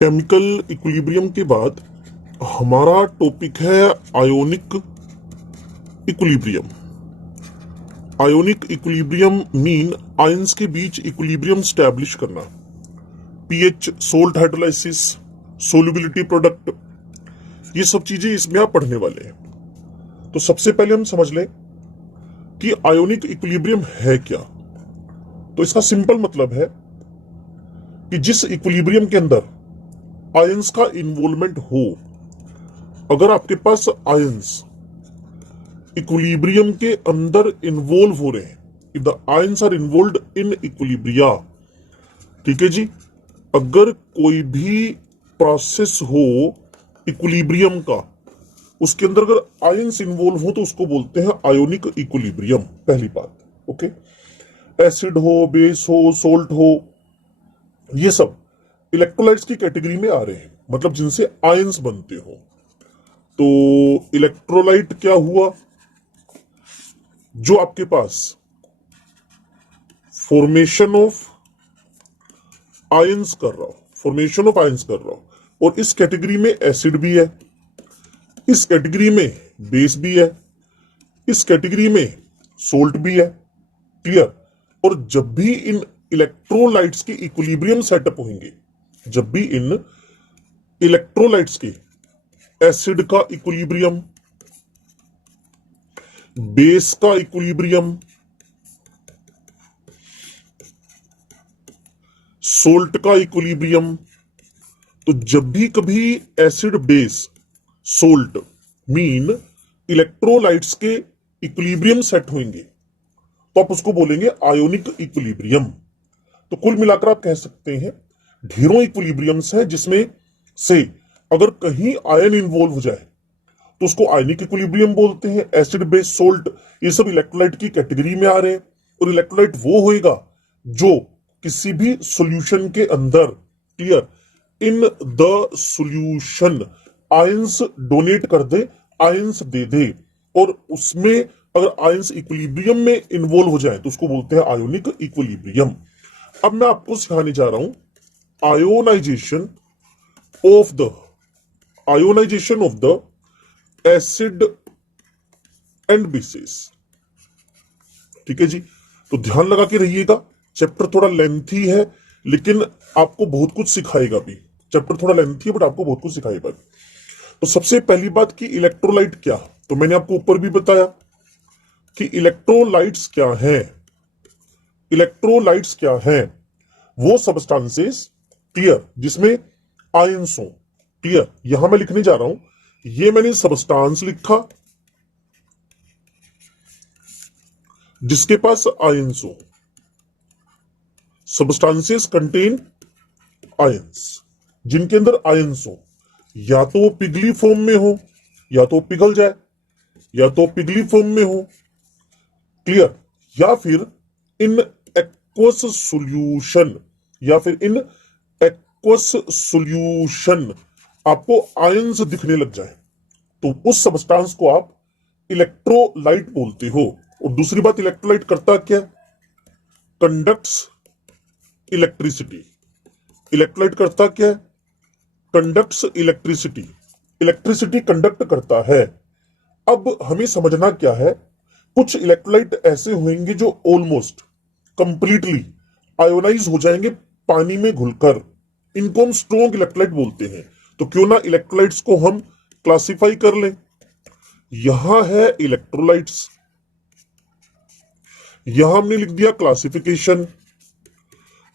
Chemical equilibrium के बाद हमारा टॉपिक है ionic equilibrium. Ionic equilibrium mean ions के बीच इक्विलिब्रियम स्टैब्लिश करना। PH, salt hydrolysis, solubility product, ये सब चीजें इसमें आप पढ़ने वाले हैं। तो सबसे पहले हम समझ लें कि आयोनिक इक्विलिब्रियम है क्या। तो इसका सिंपल मतलब है कि जिस इक्विलिब्रियम के अंदर आयंस का इन्वॉल्वमेंट हो, अगर आपके पास आयंस इक्विलिब्रियम के अंदर इन्वॉल्व हो रहे हैं, if the ions are involved in equilibria, ठीक है जी, अगर कोई भी प्रोसेस हो इक्विलिब्रियम का, उसके अंदर अगर आयंस इन्वॉल्व हो तो उसको बोलते हैं आयोनिक इक्विलिब्रियम। पहली बात, ओके। एसिड हो, बेस हो, सोल्ट हो, ये सब इलेक्ट्रोलाइट्स की कैटेगरी में आ रहे हैं, मतलब जिनसे आयंस बनते हो। तो इलेक्ट्रोलाइट क्या हुआ? जो आपके पास फॉर्मेशन ऑफ आयंस कर रहा हो, फॉर्मेशन ऑफ आयंस कर रहा हो, और इस कैटेगरी में एसिड भी है, इस कैटेगरी में बेस भी है, इस कैटेगरी में सोल्ट भी है। क्लियर? और जब भी इन इलेक्ट्रोलाइट्स के इक्विलिब्रियम सेटअप होंगे, जब भी इन इलेक्ट्रोलाइट्स के एसिड का इक्विलिब्रियम, बेस का इक्विलिब्रियम, सोल्ट का इक्विलिब्रियम, तो जब भी कभी acid, base, salt mean electrolytes के इक्विलिब्रियम सेट होंगे तो आप उसको बोलेंगे आयोनिक इक्विलिब्रियम। तो कुल मिलाकर आप कह सकते हैं ढेरों इक्विलिब्रियम्स है जिसमें से अगर कहीं आयन इन्वॉल्व हो जाए तो उसको आयनिक इक्विलिब्रियम बोलते हैं। एसिड, बेस, सोल्ट, ये सब इलेक्ट्रोलाइट की कैटेगरी में आ रहे हैं। और इलेक्ट्रोलाइट वो होएगा जो किसी भी सॉल्यूशन के अंदर, clear, in the solution ions donate कर दे, आयंस दे दे, और उसमें अगर आयंस इक्विलिब्रियम में इन्वॉल्व हो जाए तो उसको बोलते हैं आयोनिक इक्विलिब्रियम। अब मैं आपको सिखाने जा रहा हूं ionization of the acid and bases. ठीक है जी, तो ध्यान लगा के रहिएगा। चैप्टर थोड़ा लेंथी है लेकिन आपको बहुत कुछ सिखाएगा भी। चैप्टर थोड़ा लेंथी है बट आपको बहुत कुछ सिखाएगा भी। तो सबसे पहली बात कि इलेक्ट्रोलाइट क्या, तो मैंने आपको ऊपर भी बताया कि इलेक्ट्रोलाइट्स क्या है। इलेक्ट्रोलाइट्स क्या है? वो सबस्टांसेस, क्लियर, जिसमें आयंस हो। क्लियर? यहां मैं लिखने जा रहा हूं, ये मैंने सबस्टांस लिखा जिसके पास आयंस हो। सबस्टांसेस कंटेन आयंस, जिनके अंदर आयंस हो, या तो वो पिघली फॉर्म में हो, या तो पिघल जाए, या तो पिघली फॉर्म में हो, क्लियर, या फिर इन एक्वस सॉल्यूशन, या फिर इन एक्वस सॉल्यूशन आपको आयंस दिखने लग जाए तो उस सबस्टांस को आप इलेक्ट्रोलाइट बोलते हो। और दूसरी बात, इलेक्ट्रोलाइट करता क्या? Conducts electricity. इलेक्ट्रोलाइट करता क्या है? Conducts electricity. इलेक्ट्रिसिटी कंडक्ट करता है। अब हमें समझना क्या है, कुछ इलेक्ट्रोलाइट ऐसे होंगे जो ऑलमोस्ट कंप्लीटली आयोनाइज हो जाएंगे पानी में घुलकर, इनको हम स्ट्रॉन्ग इलेक्ट्रोलाइट बोलते हैं। तो क्यों ना इलेक्ट्रोलाइट्स को हम क्लासिफाई कर लें। यहां है इलेक्ट्रोलाइट्स, यहां हमने लिख दिया क्लासिफिकेशन,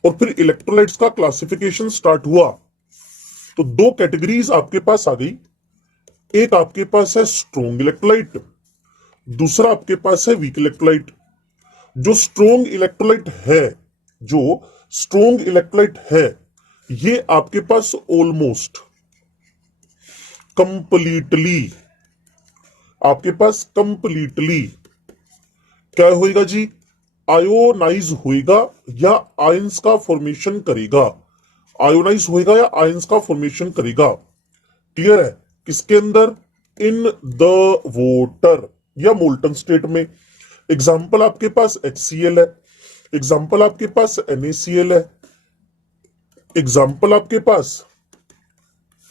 और फिर इलेक्ट्रोलाइट्स का क्लासिफिकेशन स्टार्ट हुआ तो दो कैटेगरीज आपके पास आ गई। एक आपके पास है स्ट्रॉन्ग इलेक्ट्रोलाइट, दूसरा आपके पास है वीक इलेक्ट्रोलाइट। जो स्ट्रॉन्ग इलेक्ट्रोलाइट है, जो स्ट्रॉन्ग इलेक्ट्रोलाइट है, ये आपके पास ऑलमोस्ट कंप्लीटली, आपके पास कंप्लीटली क्या होएगा जी? आयोनाइज होएगा या आयंस का फॉर्मेशन करेगा। आयोनाइज होएगा या आयंस का फॉर्मेशन करेगा। क्लियर है? किसके अंदर? इन द वोटर या मोल्टन स्टेट में। एग्जाम्पल आपके पास HCl है, एग्जाम्पल आपके पास NaCl है, एग्जाम्पल आपके पास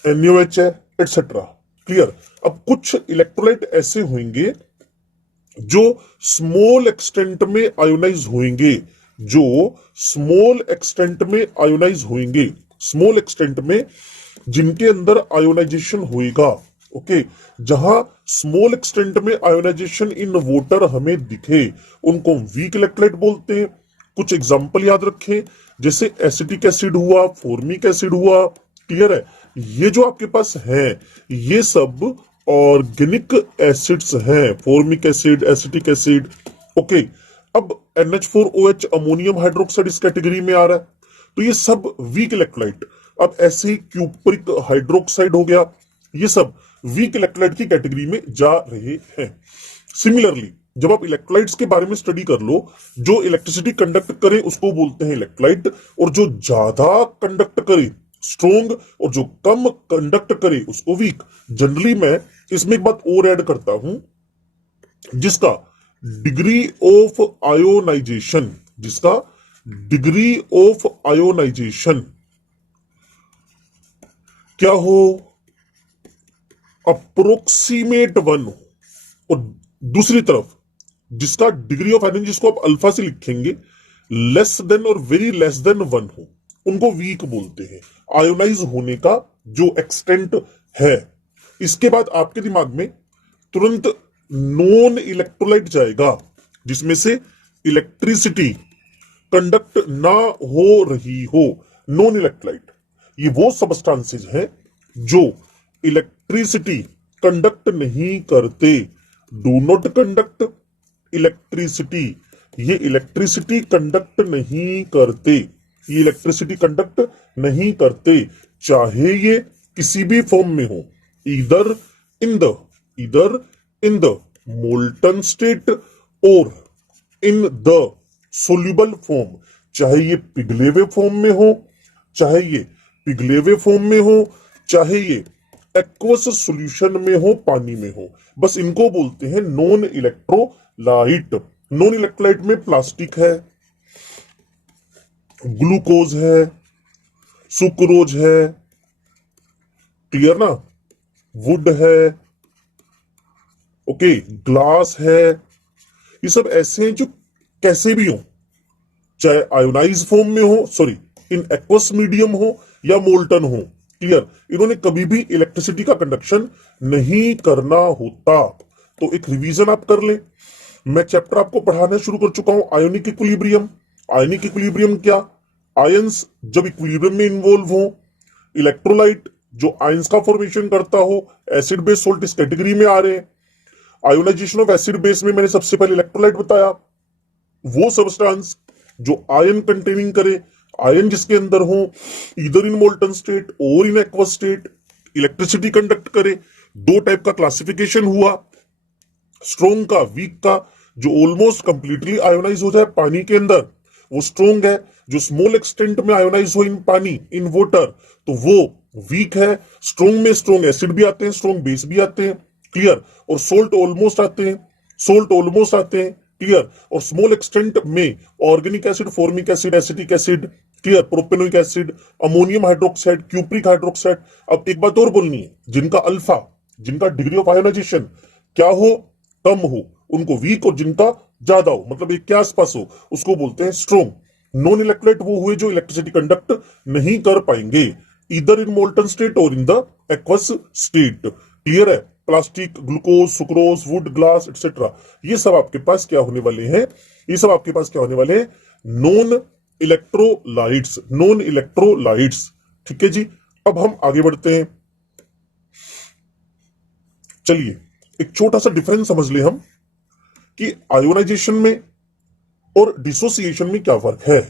NaOH है, एटसेट्रा। क्लियर। अब कुछ इलेक्ट्रोलाइट ऐसे होंगे जो स्मॉल एक्सटेंट में आयोनाइज होंगे, जो स्मॉल एक्सटेंट में आयोनाइज होंगे, स्मॉल एक्सटेंट में जिनके अंदर आयोनाइजेशन होएगा। ओके, जहां स्मॉल एक्सटेंट में आयोनाइजेशन इन वाटर हमें दिखे उनको वीक इलेक्ट्रोलाइट बोलते हैं। कुछ एग्जांपल याद रखें, जैसे एसिटिक एसिड हुआ, फॉर्मिक एसिड हुआ। क्लियर है। ये जो आपके पास है ये सब ऑर्गेनिक एसिड्स हैं, formic acid, acetic acid. Okay, अब NH4OH अमोनियम हाइड्रोक्साइड इस कैटेगरी में आ रहा है, तो ये सब वीक इलेक्ट्रोलाइट। अब ऐसे ही क्यूप्रिक हाइड्रोक्साइड हो गया, ये सब वीक इलेक्ट्रोलाइट की कैटेगरी में जा रहे हैं। सिमिलरली जब आप इलेक्ट्रोलाइट्स के बारे में स्टडी कर लो, जो इलेक्ट्रिसिटी कंडक्ट करे उसको बोलते हैं इलेक्ट्रोलाइट, और जो ज्यादा कंडक्ट करे स्ट्रोंग, और जो कम कंडक्ट करे उसको वीक। जनरली मैं इसमें एक बात और ऐड करता हूं, जिसका डिग्री ऑफ आयोनाइजेशन, जिसका डिग्री ऑफ आयोनाइजेशन क्या हो, अप्रोक्सीमेट 1 हो, और दूसरी तरफ जिसका डिग्री ऑफ आयोनाइजेशन, जिसको आप अल्फा से लिखेंगे, लेस देन और वेरी लेस देन 1 हो, उनको वीक बोलते हैं। आयोनाइज होने का जो एक्सटेंट है। इसके बाद आपके दिमाग में तुरंत नॉन इलेक्ट्रोलाइट जाएगा, जिसमें से इलेक्ट्रिसिटी कंडक्ट ना हो रही हो। नॉन इलेक्ट्रोलाइट ये वो सबस्टांसेस हैं जो इलेक्ट्रिसिटी कंडक्ट नहीं करते, डू नॉट कंडक्ट इलेक्ट्रिसिटी। ये इलेक्ट्रिसिटी कंडक्ट नहीं करते, ये इलेक्ट्रिसिटी कंडक्ट नहीं करते, चाहे ये किसी भी फॉर्म में हो, इधर इन द मोल्टन स्टेट और इन द सोल्यूबल फॉर्म। चाहे ये पिघले हुए फॉर्म में हो, चाहे ये पिघले हुए फॉर्म में हो, चाहे ये एक्वस सॉल्यूशन में हो, पानी में हो, बस इनको बोलते हैं नॉन इलेक्ट्रोलाइट। नॉन इलेक्ट्रोलाइट में प्लास्टिक है, ग्लूकोज है, सुक्रोज है, क्लियर ना, वुड है, ओके, ग्लास है। ये सब ऐसे हैं जो कैसे भी हो, चाहे आयोनाइज फॉर्म में हो, सॉरी इन एक्वस मीडियम हो या मोल्टन हो। क्लियर। इन्होंने कभी भी इलेक्ट्रिसिटी का कंडक्शन नहीं करना होता। तो एक रिवीजन आप कर लें। मैं चैप्टर आपको पढ़ाना शुरू कर चुका हूं, आयोनिक इक्विलिब्रियम। आयोनिक इक्विलिब्रियम क्या, आयंस जब इक्विलिब्रियम में इन्वॉल्व हो, इलेक्ट्रोलाइट जो आयंस का फॉर्मेशन करता हो, एसिड बेस सोल्ट इस कैटेगरी में आ रहे हैं। आयोनाइजेशन ऑफ एसिड बेस में मैंने सबसे पहले इलेक्ट्रोलाइट बताया, वो सबस्टांस जो आयन कंटेनिंग करे, आयन जिसके अंदर हो, इधर इन मोल्टन स्टेट और in aqueous state, electricity conduct करे। दो टाइप का क्लासिफिकेशन हुआ, स्ट्रोंग का, वीक का। जो ऑलमोस्ट कंप्लीटली आयोनाइज हो जाए पानी के अंदर वो स्ट्रोंग है, जो स्मॉल एक्सटेंट में आयोनाइज हो इन पानी, इन वाटर, तो वो वीक है। स्ट्रोंग में स्ट्रोंग एसिड भी आते हैं, स्ट्रोंग बेस भी आते हैं। क्लियर। और सोल्ट ऑलमोस्ट आते हैं, सोल्ट ऑलमोस्ट आते हैं। क्लियर। और स्मॉल एक्सटेंट में organic acid, formic acid, acetic acid, clear, propanoic acid, ammonium hydroxide, cupric hydroxide. अब एक बात और बोलनी है, जिनका अल्फा, जिनका डिग्री ऑफ आयोनाइजेशन क्या हो, कम हो, उनको वीक, और जिनका ज्यादा हो, मतलब एक के आसपास हो, उसको बोलते हैं स्ट्रोंग। नॉन इलेक्ट्रोलाइट वो हुए जो इलेक्ट्रिसिटी कंडक्ट नहीं कर पाएंगे, इधर इन मोल्टन स्टेट और in the aqueous state. Clear है। Plastic, glucose, sucrose, wood, glass etcetera, ये सब आपके पास क्या होने वाले हैं, ये सब आपके पास क्या होने वाले हैं, नॉन इलेक्ट्रोलाइट्स, नॉन इलेक्ट्रोलाइट्स। ठीक है जी। अब हम आगे बढ़ते हैं। चलिए एक छोटा सा डिफरेंस समझ ले हम कि आयोनाइजेशन में और डिसोसिएशन में क्या फर्क है।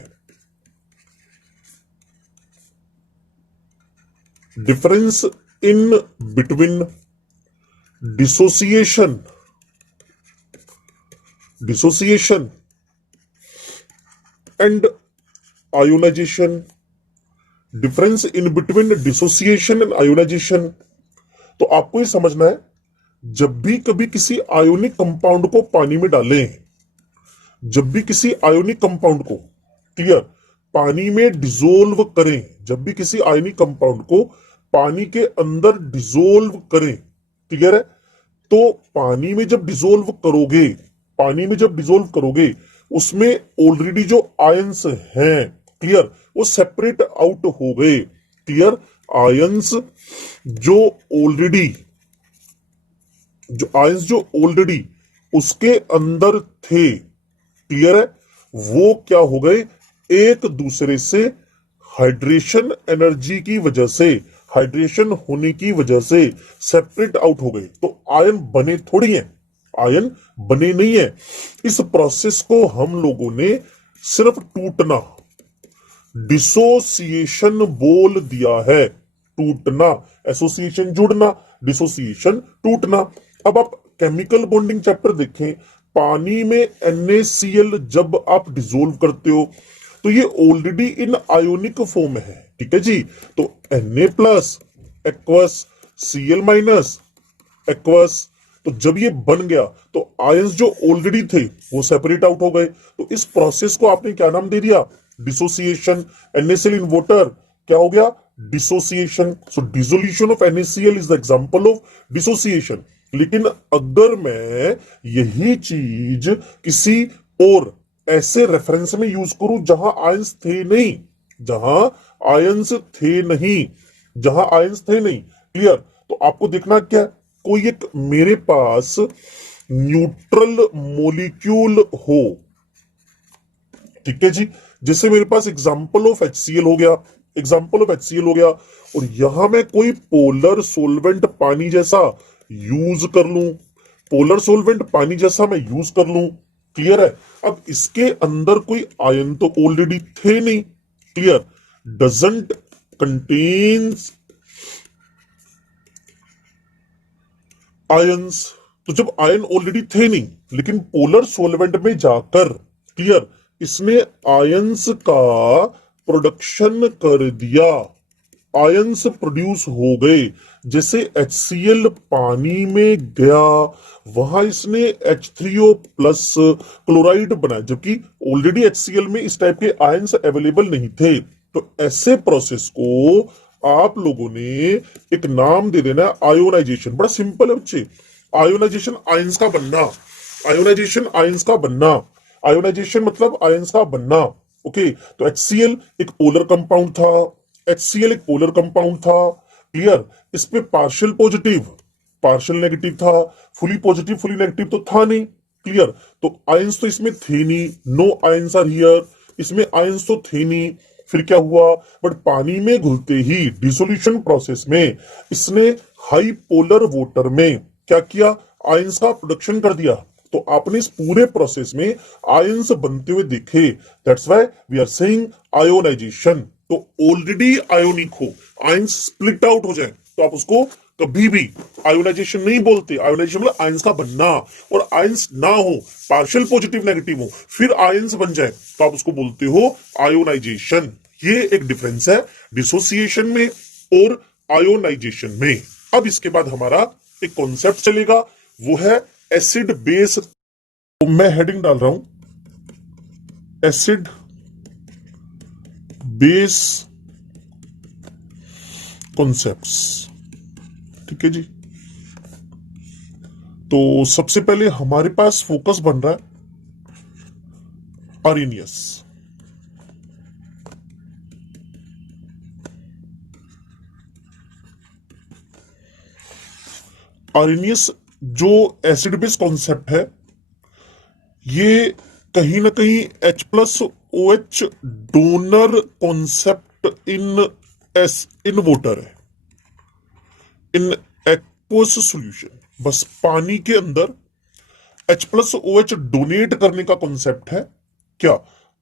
Difference in between dissociation and ionization. Difference in between dissociation and ionization. तो आपको ये समझना है, जब भी कभी किसी आयोनिक कंपाउंड को पानी में डालें, जब भी किसी आयोनिक कंपाउंड को, क्लियर, पानी में डिसोल्व करें, जब भी किसी आयोनिक कंपाउंड को पानी के अंदर डिसोल्व करें। क्लियर है? तो पानी में जब डिसोल्व करोगे, पानी में जब डिसोल्व करोगे उसमें ऑलरेडी जो आयंस हैं, क्लियर, वो सेपरेट आउट हो गए। क्लियर? आयंस जो ऑलरेडी जो ऑलरेडी उसके अंदर थे, क्लियर है, वो क्या हो गए, एक दूसरे से हाइड्रेशन एनर्जी की वजह से, हाइड्रेशन होने की वजह से सेपरेट आउट हो गए। तो आयन बने थोड़ी हैं, आयन बने नहीं है। इस प्रोसेस को हम लोगों ने सिर्फ टूटना, डिसोसिएशन बोल दिया है। टूटना, एसोसिएशन जुड़ना, डिसोसिएशन टूटना। अब आप केमिकल बॉन्डिंग चैप्टर देखें, पानी में NaCl जब आप डिसोल्व करते हो तो ये ऑलरेडी इन आयोनिक फॉर्म है। ठीक है जी? तो Na plus aqueous, Cl minus aqueous, तो जब ये बन गया तो आयंस जो ऑलरेडी थे वो सेपरेट आउट हो गए। तो इस प्रोसेस को आपने क्या नाम दे दिया, डिसोसिएशन। NaCl इन वाटर क्या हो गया, dissociation. So dissolution of NaCl is the example of dissociation. लेकिन अगर मैं यही चीज किसी और ऐसे रेफरेंस में यूज करूं जहां आयंस थे नहीं, जहां आयंस थे नहीं, जहां आयंस थे नहीं, क्लियर, तो आपको देखना क्या है, कोई एक मेरे पास न्यूट्रल मॉलिक्यूल हो। ठीक है जी? जैसे मेरे पास एग्जांपल ऑफ HCl हो गया, एग्जांपल ऑफ HCl हो गया, और यहां मैं कोई पोलर सोलवेंट पानी जैसा यूज कर लूं, पोलर सोलवेंट पानी जैसा मैं यूज कर लूं। क्लियर है? अब इसके अंदर कोई आयन तो ऑलरेडी थे नहीं, क्लियर, डजंट कंटेन्स आयंस। तो जब आयन ऑलरेडी थे नहीं, लेकिन पोलर सोलवेंट में जाकर, क्लियर, इसने आयंस का प्रोडक्शन कर दिया, आयंस प्रोड्यूस हो गए। जैसे HCl पानी में गया, वहां इसने H3O प्लस क्लोराइड बनाया, जबकि ऑलरेडी HCl में इस टाइप के आयंस अवेलेबल नहीं थे। तो ऐसे प्रोसेस को आप लोगों ने एक नाम दे देना, आयोनाइजेशन। बड़ा सिंपल है बच्चे, आयोनाइजेशन आयंस का बनना, आयोनाइजेशन आयंस का बनना, आयोनाइजेशन मतलब आयंस का बनना। ओके, तो HCl एक पोलर कंपाउंड था, HCl एक पोलर कंपाउंड था, क्लियर, इस पे पार्शियल पॉजिटिव पार्शियल नेगेटिव था, फुली पॉजिटिव फुली नेगेटिव तो था नहीं, क्लियर, तो आयंस तो इसमें थे नहीं, नो आयंस आर हियर, इसमें आयंस तो थे नहीं। फिर क्या हुआ, बट पानी में घुलते ही डिसोल्यूशन प्रोसेस में इसने हाई पोलर वाटर में क्या किया, आयंस का प्रोडक्शन कर दिया। तो आपने इस पूरे प्रोसेस में आयंस बनते हुए देखे, that's why we are saying ionization. तो ऑलरेडी आयोनिक हो, आयंस स्प्लिट आउट हो जाए तो आप उसको कभी भी आयोनाइजेशन नहीं बोलते। आयोनाइजेशन मतलब आयंस का बनना, और आयंस ना हो, पार्शियल पॉजिटिव नेगेटिव हो, फिर आयंस बन जाए तो आप उसको बोलते हो आयोनाइजेशन। ये एक डिफरेंस है डिसोसिएशन में और आयोनाइजेशन में। अब इसके बाद हमारा एक कॉन्सेप्ट चलेगा, वो है एसिड बेस। तो मैं हेडिंग डाल रहा हूं एसिड बेस कॉन्सेप्ट्स। ठीक है जी? तो सबसे पहले हमारे पास फोकस बन रहा है आर्रेनियस। आर्रेनियस जो एसिड बेस कॉन्सेप्ट है, ये कहीं ना कहीं H plus OH donor concept in water है, इन एक्वस सॉल्यूशन। बस पानी के अंदर H प्लस OH डोनेट करने का कॉन्सेप्ट है क्या,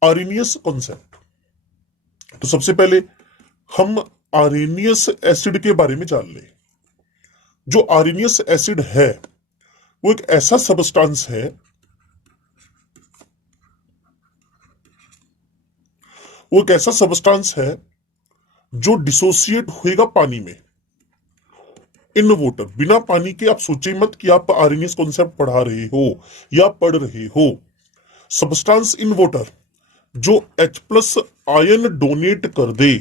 आर्रेनियस कॉन्सेप्ट। तो सबसे पहले हम आर्रेनियस एसिड के बारे में जान लें। जो आर्रेनियस एसिड है वो एक ऐसा सबस्टांस है, वो एक ऐसा सबस्टांस है जो डिसोसिएट होएगा पानी में, इन वाटर। बिना पानी के आप सोचे मत कि आप आर्रेनियस कॉन्सेप्ट पढ़ा रहे हो या पढ़ रहे हो। सबस्टांस इन वाटर जो H प्लस आयन डोनेट कर दे,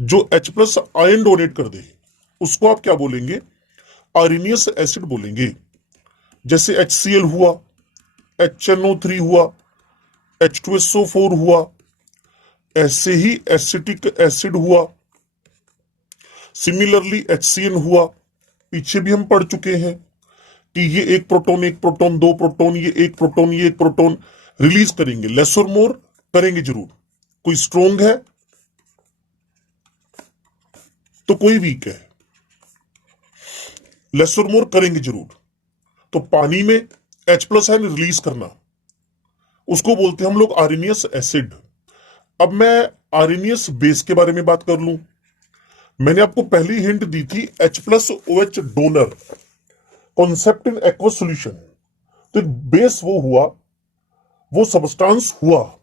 जो H प्लस आयन डोनेट कर दे उसको आप क्या बोलेंगे? आर्नियस एसिड बोलेंगे। जैसे HCl हुआ, HNO3 हुआ, H2SO4 हुआ, ऐसे ही एसिटिक एसिड हुआ, सिमिलरली HCN हुआ। पीछे भी हम पढ़ चुके हैं कि ये एक प्रोटॉन एक प्रोटॉन दो प्रोटॉन, ये एक प्रोटॉन ये एक प्रोटॉन रिलीज करेंगे, लेस और मोर करेंगे जरूर। कोई स्ट्रोंग है तो कोई वीक है, लेस और मोर करेंगे जरूर। तो पानी में H प्लस आयन रिलीज करना, उसको बोलते हैं हम लोग आर्नियस एसिड। अब मैं आर्नियस बेस के बारे में बात कर लूं। मैंने आपको पहली हिंट दी थी H plus OH donor concept in aqueous solution. तो बेस वो हुआ, वो सबस्टांस हुआ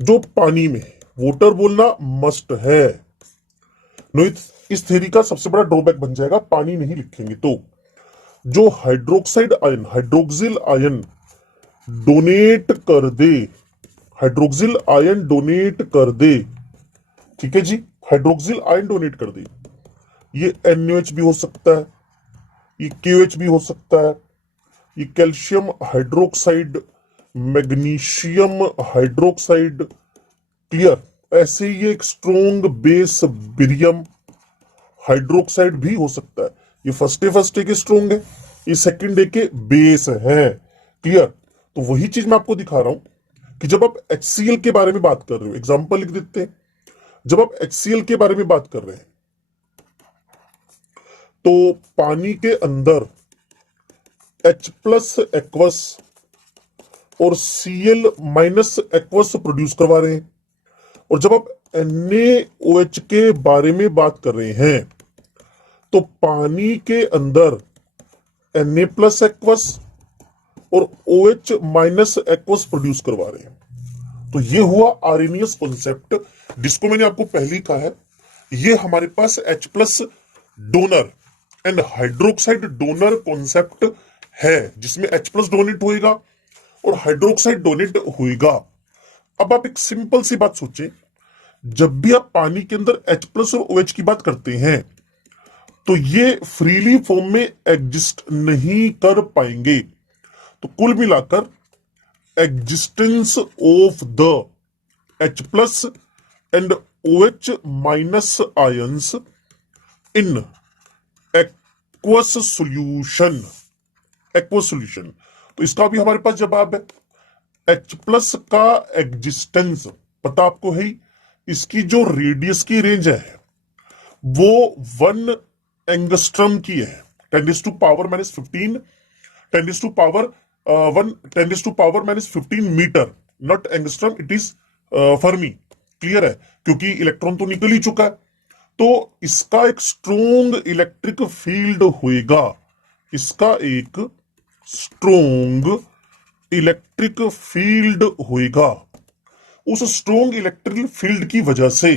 जो पानी में, वोटर बोलना मस्ट है। नोइथ इस थ्योरी का सबसे बड़ा ड्रॉबैक बन जाएगा पानी नहीं लिखेंगे तो। जो hydroxide ion, hydroxyl ion donate कर दे, हाइड्रोक्सिल आयन डोनेट कर दे, ठीक है जी, हाइड्रोक्सिल आयन डोनेट कर दे। ये NaOH भी हो सकता है, ये KOH भी हो सकता है, ये calcium hydroxide, magnesium hydroxide, clear. ऐसे ही एक स्ट्रोंग बेस बेरियम हाइड्रोक्साइड भी हो सकता है। ये फर्स्ट डे के स्ट्रोंग है, ये सेकंड डे के बेस है, क्लियर। तो वही चीज मैं आपको दिखा रहा हूं कि जब आप HCl के बारे में बात कर रहे हो, एग्जांपल लिख देते हैं। जब आप HCl के बारे में बात कर रहे हैं तो पानी के अंदर H प्लस एक्वस और Cl माइनस एक्वस प्रोड्यूस करवा रहे हैं। और जब आप NaOH के बारे में बात कर रहे हैं तो पानी के अंदर Na प्लस एक्वस और OH माइनस एक्वस प्रोड्यूस करवा रहे हैं। तो ये हुआ आर्नियस कॉन्सेप्ट, जिसको मैंने आपको पहले ही कहा है। ये हमारे पास H plus donor and hydroxide donor concept है, जिसमें H प्लस डोनेट होएगा और हाइड्रोक्साइड डोनेट होएगा। अब आप एक सिंपल सी बात सोचें, जब भी आप पानी के अंदर H प्लस और OH की बात करते हैं तो ये फ्रीली फॉर्म में एग्जिस्ट नहीं कर पाएंगे। तो कुल मिलाकर existence of the H plus and OH minus ions in aqueous solution, aqueous solution. तो इसका भी हमारे पास जवाब है। H प्लस का एग्जिस्टेंस पता आपको है ही, इसकी जो रेडियस की रेंज है वो 1 एंगस्ट्रम की है, 10⁻⁻15, 10⁻⁻15 metre, not angstrom, it is fermi, clear है, क्योंकि इलेक्ट्रॉन तो निकल ही चुका है। तो इसका एक स्ट्रोंग इलेक्ट्रिक फील्ड होएगा, इसका एक स्ट्रोंग इलेक्ट्रिक फील्ड होएगा। उस स्ट्रोंग इलेक्ट्रिक फील्ड की वजह से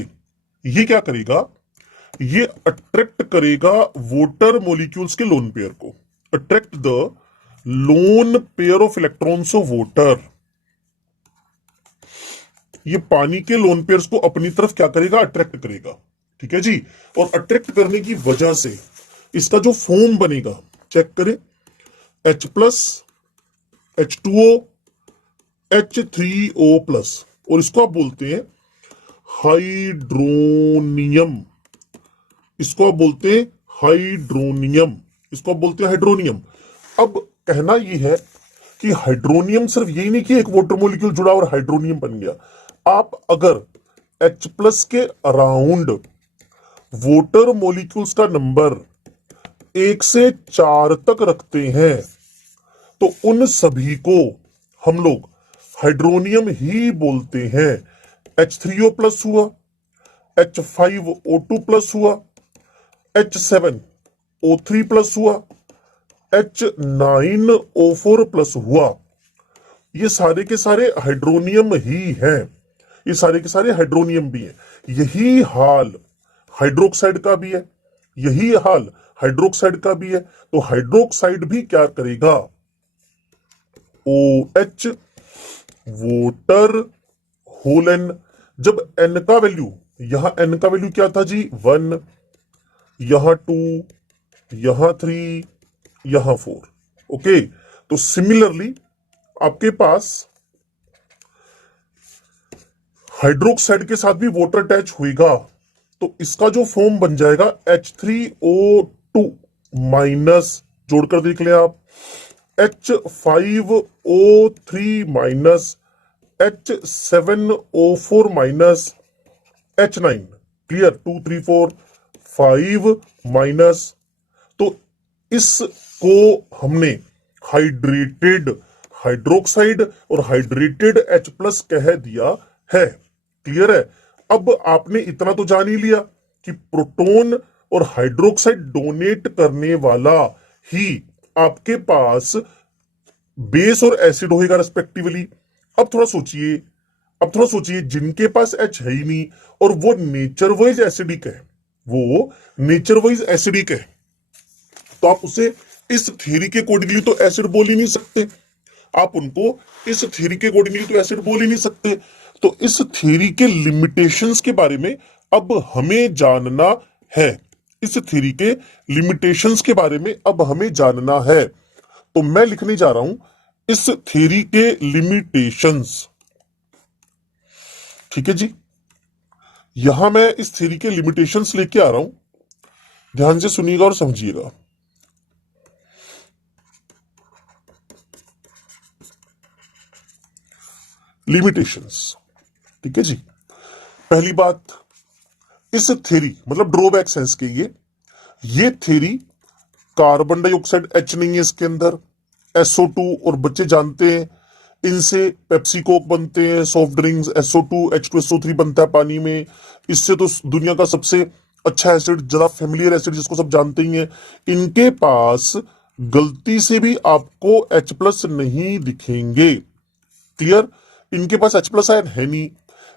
ये क्या करेगा, ये अट्रैक्ट करेगा वोटर मॉलिक्यूल्स के लोन पेयर को, attract the lone pair of electrons of voter. ये पानी के लोन पेयर्स को अपनी तरफ क्या करेगा, अट्रैक्ट करेगा, ठीक है जी। और अट्रैक्ट करने की वजह से इसका जो फॉर्म बनेगा, चेक करें, H plus H2O H3O plus, और इसको आप बोलते हैं हाइड्रोनियम, इसको आप बोलते हैं हाइड्रोनियम, इसको आप बोलते हैं हाइड्रोनियम। अब कहना यह है कि हाइड्रोनियम सिर्फ यही नहीं कि एक वाटर मॉलिक्यूल जुड़ा और हाइड्रोनियम बन गया। आप अगर H प्लस के अराउंड वाटर मॉलिक्यूल्स का नंबर 1 से 4 तक रखते हैं तो उन सभी को हम लोग हाइड्रोनियम ही बोलते हैं। H3O प्लस हुआ, H5O2 प्लस हुआ, H7O3 प्लस हुआ, H9O4 प्लस हुआ, ये सारे के सारे हाइड्रोनियम ही हैं, ये सारे के सारे हाइड्रोनियम भी हैं। यही हाल हाइड्रोक्साइड का भी है, यही हाल हाइड्रोक्साइड का भी है। तो हाइड्रोक्साइड भी क्या करेगा, OH वोटर होल एन। जब एन का वैल्यू, यहां एन का वैल्यू क्या था जी 1, यहां 2, यहां 3, यहां 4। ओके, तो सिमिलरली आपके पास हाइड्रोक्साइड के साथ भी वाटर अटैच होएगा, तो इसका जो फॉर्म बन जाएगा H3O2 माइनस, जोड़कर देख लें आप, H5O3 minus, H7O4 minus, H9। Clear, 2 3 4 5 minus. तो इसको हमने हाइड्रेटेड हाइड्रोक्साइड और हाइड्रेटेड H प्लस कह दिया है। क्लियर है। अब आपने इतना तो जान ही लिया कि प्रोटॉन और हाइड्रोक्साइड डोनेट करने वाला ही आपके पास बेस और एसिड होएगा रेस्पेक्टिवली। अब थोड़ा सोचिए जिनके पास H है ही नहीं और वो नेचर वाइज एसिडिक है, वो नेचर वाइज एसिडिक है, तो आप उसे इस थ्योरी के अकॉर्डिंगली तो एसिड बोल ही नहीं सकते। आप उनको इस थ्योरी के अकॉर्डिंगली तो एसिड बोल ही नहीं सकते। तो इस थ्योरी के लिमिटेशंस के बारे में अब हमें जानना है। इस थ्योरी के लिमिटेशंस के बारे में अब हमें जानना है। तो मैं लिखने जा रहा हूं इस थ्योरी के लिमिटेशंस। ठीक है जी, यहां मैं इस थ्योरी के लिमिटेशंस लेके आ रहा हूं, ध्यान से सुनिएगा और समझिएगा। लिमिटेशंस, ठीक है जी। पहली बात, इस थ्योरी मतलब ड्रॉबैक्स है इसके, ये थ्योरी कार्बन डाइऑक्साइड H नहीं है इसके अंदर, SO2, और बच्चे जानते हैं इनसे पेप्सी कोक बनते हैं, सॉफ्ट ड्रिंक्स, SO2 H2SO3 बनता है पानी में। इससे तो दुनिया का सबसे अच्छा एसिड, ज्यादा फेमिलियर एसिड जिसको सब जानते ही हैं। इनके पास गलती से भी आपको H प्लस नहीं दिखेंगे। क्लियर, इनके पास H प्लस आयन है नहीं,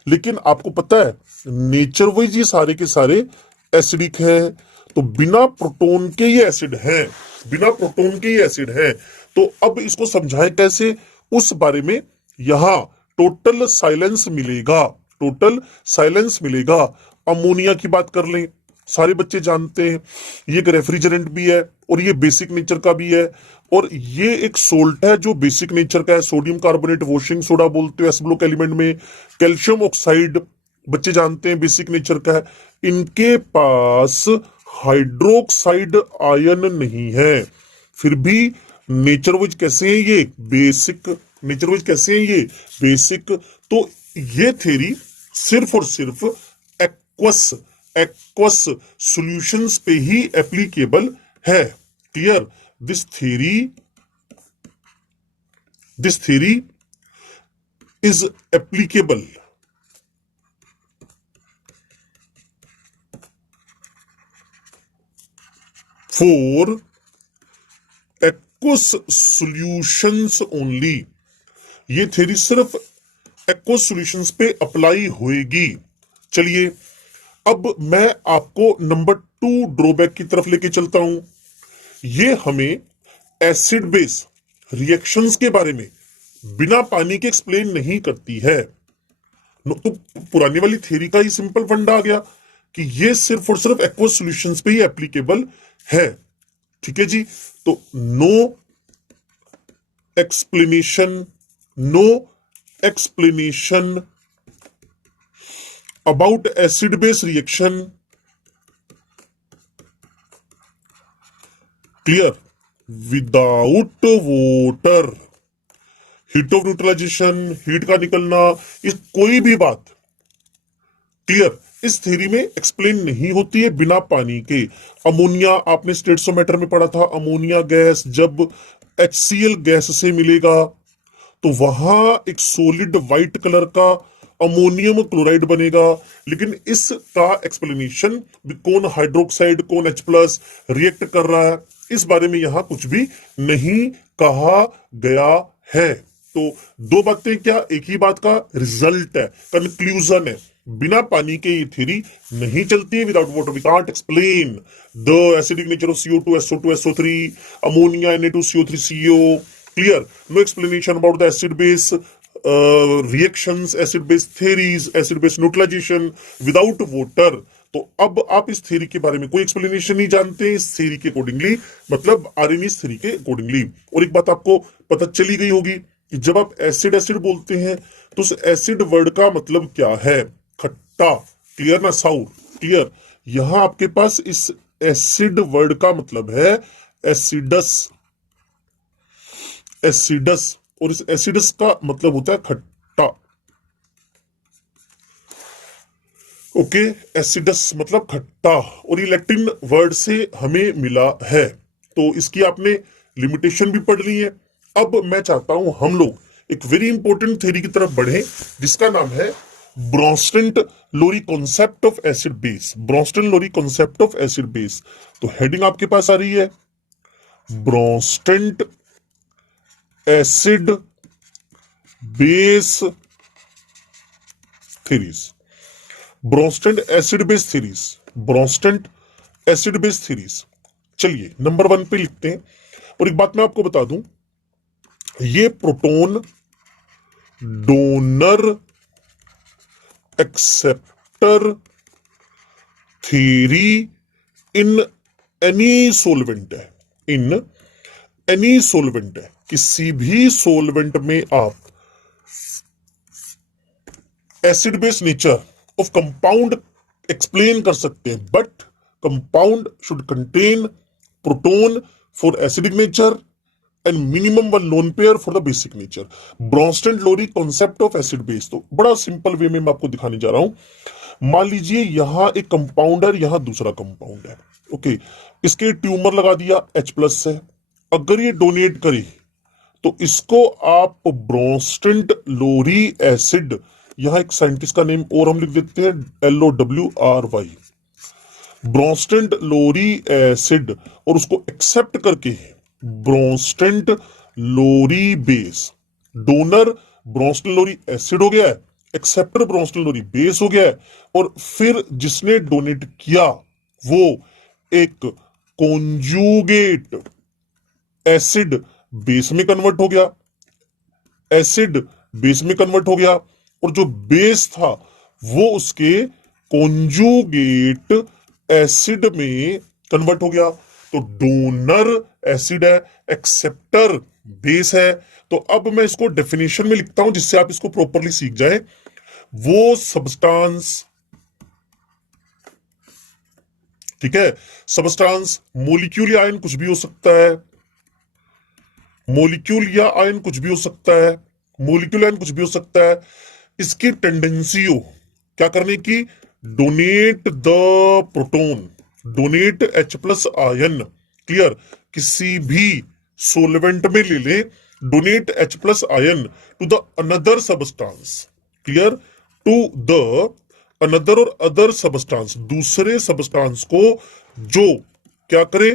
लेकिन आपको पता है नेचर वाइज ये सारे के सारे एसिडिक है। तो बिना प्रोटॉन के ये एसिड है, बिना प्रोटॉन के ये एसिड है। तो अब इसको समझाएं कैसे, उस बारे में यहां टोटल साइलेंस मिलेगा, टोटल साइलेंस मिलेगा। अमोनिया की बात कर लें, सारे बच्चे जानते हैं ये एक रेफ्रिजरेंट भी है और ये बेसिक नेचर का भी है, और ये एक सोल्ट है जो बेसिक नेचर का है। सोडियम कार्बोनेट वॉशिंग सोडा बोलते हो एस ब्लॉक एलिमेंट में। कैल्शियम ऑक्साइड बच्चे जानते हैं बेसिक नेचर का है। इनके पास हाइड्रोक्साइड आयन नहीं है, फिर भी नेचर वाइज कैसे हैं ये बेसिक, नेचर वाइज कैसे हैं ये बेसिक। तो ये थ्योरी सिर्फ और सिर्फ एक्वस एक्वस सॉल्यूशंस पे ही एप्लीकेबल है। Clear, this theory is applicable for aqueous solutions only. ये थ्योरी सिर्फ एक्वस सॉल्यूशंस पे अप्लाई होएगी। चलिए अब मैं आपको नंबर 2 ड्रॉबैक की तरफ लेके चलता हूं। ये हमें एसिड बेस रिएक्शंस के बारे में बिना पानी के एक्सप्लेन नहीं करती है। तो पुरानी वाली थ्योरी का ही सिंपल फंडा आ गया कि ये सिर्फ और सिर्फ एक्वस सॉल्यूशंस पे ही एप्लीकेबल है। ठीक है जी, तो no explanation about acid base reaction, clear, without water, heat of neutralization, heat का निकलना, इस कोई भी बात क्लियर इस थ्योरी में एक्सप्लेन नहीं होती है बिना पानी के। अमोनिया आपने स्टेटसोमीटर में पढ़ा था, अमोनिया गैस जब HCl गैस से मिलेगा तो वहां एक सॉलिड व्हाइट कलर का अमोनियम क्लोराइड बनेगा। लेकिन इसका एक्सप्लेनेशन कौन हाइड्रोक्साइड कौन H प्लस रिएक्ट कर रहा है इस बारे में यहां कुछ भी नहीं कहा गया है। तो दो बातें क्या, एक ही बात का रिजल्ट है, कंक्लूजन है। बिना पानी के ये थ्योरी नहीं चलती है। Without water we can't explain the acidic nature of CO2 SO2 SO3 ammonia Na2CO3CO। Clear, no explanation about the acid base reactions, acid base theories, acid base neutralization without water. तो अब आप इस theory के बारे में कोई explanation नहीं जानते इस थ्योरी के अकॉर्डिंगली, मतलब आर्यनीज थ्योरी के अकॉर्डिंगली। और एक बात आपको पता चली गई होगी कि जब आप एसिड एसिड बोलते हैं तो उस एसिड वर्ड का मतलब क्या है? खट्टा। क्लियर ना? साउर। क्लियर? यहां आपके पास इस एसिड वर्ड का मतलब है एसिडस। एसिडस, और इस एसिडस का मतलब होता है खट्टा। ओके, एसिडस मतलब खट्टा, और ये लैटिन वर्ड से हमें मिला है। तो इसकी आपने लिमिटेशन भी पढ़ ली है। अब मैं चाहता हूं हम लोग एक वेरी इंपॉर्टेंट थ्योरी की तरफ बढ़े जिसका नाम है Bronsted Lowry concept of acid base. Bronsted Lowry concept of acid base. तो हेडिंग आपके पास आ रही है Bronsted acid base theories. Bronsted acid base theories. Bronsted acid base theories. चलिए नंबर 1 पे लिखते हैं। और एक बात मैं आपको बता दूं, ये proton donor acceptor theory in any solvent है। इन एनी सोलवेंट है, किसी भी सोलवेंट में आप acid base nature of compound explain कर सकते हैं, but compound should contain proton for acidic nature and minimum one lone pair for the basic nature. Bronsted Lowry concept of acid base. तो बड़ा सिंपल वे में मैं आपको दिखाने जा रहा हूं। मान लीजिए यहां एक कंपाउंड है, यहां दूसरा कंपाउंड है। ओके, इसके ट्यूमर लगा दिया H+ से। अगर ये डोनेट करे तो इसको आप ब्रोंस्टेंट लोरी एसिड, यहां एक साइंटिस्ट का नेम और हम लिख देते हैं LOWRY, ब्रोंस्टेंट लोरी एसिड, और उसको एक्सेप्ट करके ब्रोंस्टेंट लोरी बेस। डोनर ब्रोंस्टेंट लोरी एसिड हो गया है, एक्सेप्टर ब्रोंस्टेंट लोरी बेस हो गया है, और फिर जिसने डोनेट किया वो एक कॉन्जुगेट एसिड बेस में कन्वर्ट हो गया। एसिड बेस में कन्वर्ट हो गया, और जो बेस था वो उसके कॉन्जुगेट एसिड में कन्वर्ट हो गया। तो डोनर एसिड है, एक्सेप्टर बेस है। तो अब मैं इसको डेफिनेशन में लिखता हूं जिससे आप इसको प्रॉपरली सीख जाए। वो सब्सटेंस, ठीक है, सब्सटेंस मोलिक्यूल या आयन कुछ भी हो सकता है, मोलिक्यूल या आयन कुछ भी हो सकता है, मोलिक्यूल आयन कुछ भी हो सकता है। इसकी टेंडेंसी हो क्या करने की? Donate the proton, donate H+ ion. Clear? किसी भी सोलवेंट में ले ले, donate H+ ion to the another substance. Clear? To the another और अदर सब्सटेंस, दूसरे सब्सटेंस को जो क्या करे?